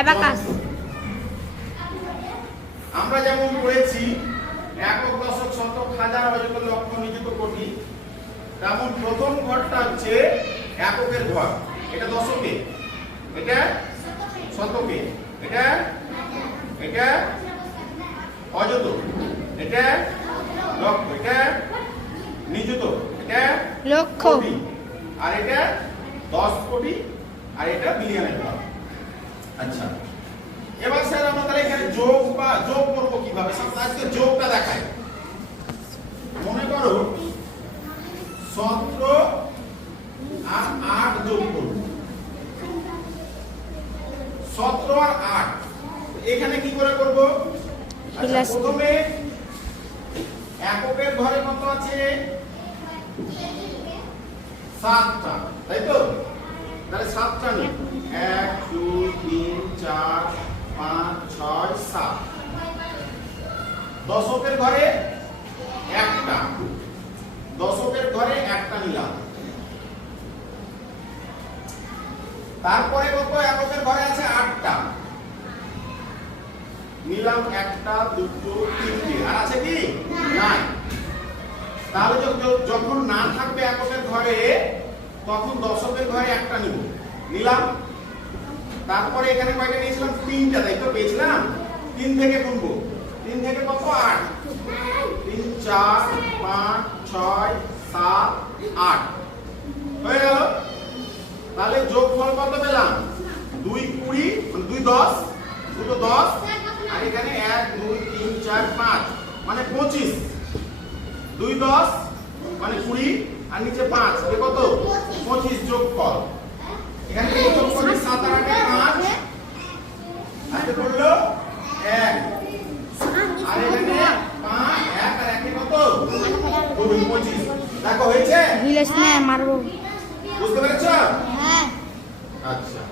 Abacus. আমরা যেমন পড়েছি একক, দশক, শতক, হাজার, অযুত, লক্ষ, নিযুত, কোটি, তেমন প্রথম ঘরটা হচ্ছে এককের ঘর। এটা দশকে, এটা শতকে, এটা এটা অযুত, এটা লক্ষ, এটা নিযুত, এটা লক্ষ, কোটি, আর এটা 10 কোটি, আর এটা বিলিয়নের ঘর। আচ্ছা, এবার স্যার আমরা তাহলে এখানে যোগ করবো কিভাবে? আজকে যোগটা দেখাই। মনে করো 17 আর 8 যোগ করব। 17 আর 8 এখানে কি করে করব? আচ্ছা, প্রথমে এককের ঘরে কত আছে? 7টা, তাই তো? তাহলে 7টা নিই। 1 2 3 4 5 6 7। দশকের ঘরে একটা, দশকের ঘরে একটা নিলাম। তারপরে কত? এককের ঘরে আছে 8টা, নিলাম 1টা 2টো 3টে। আর আছে কি? নাই। তাহলে যখন না থাকবে এককের ঘরে তখন দশকের ঘরে একটা নিব, নিলাম। তারপরে এখানে কয়টা নিয়েছিলাম? 3টা, তাই তো? পেয়েছিলাম 3 থেকে গুনবো। 3 থেকে কত? 8। 3 4 5 6 7 8 হয়ে গেল। তাহলে যোগফল কত পেলাম? 2 20, মানে 2 10, 2 তো 10, আর এখানে 1 2 3 4 5 মানে 25। 2 10 মানে 20, আর নিচে 5, এ কত? 25 যোগফল। এখানে কি যোগ করলে 7 আর 8 5, হাতে পড়লো 1, আর এখানে 5, 1 আর 1 কত? 2 25। দেখো হয়েছে? ভিলেজ না মারবো। বুঝতে পেরেছো? হ্যাঁ। আচ্ছা।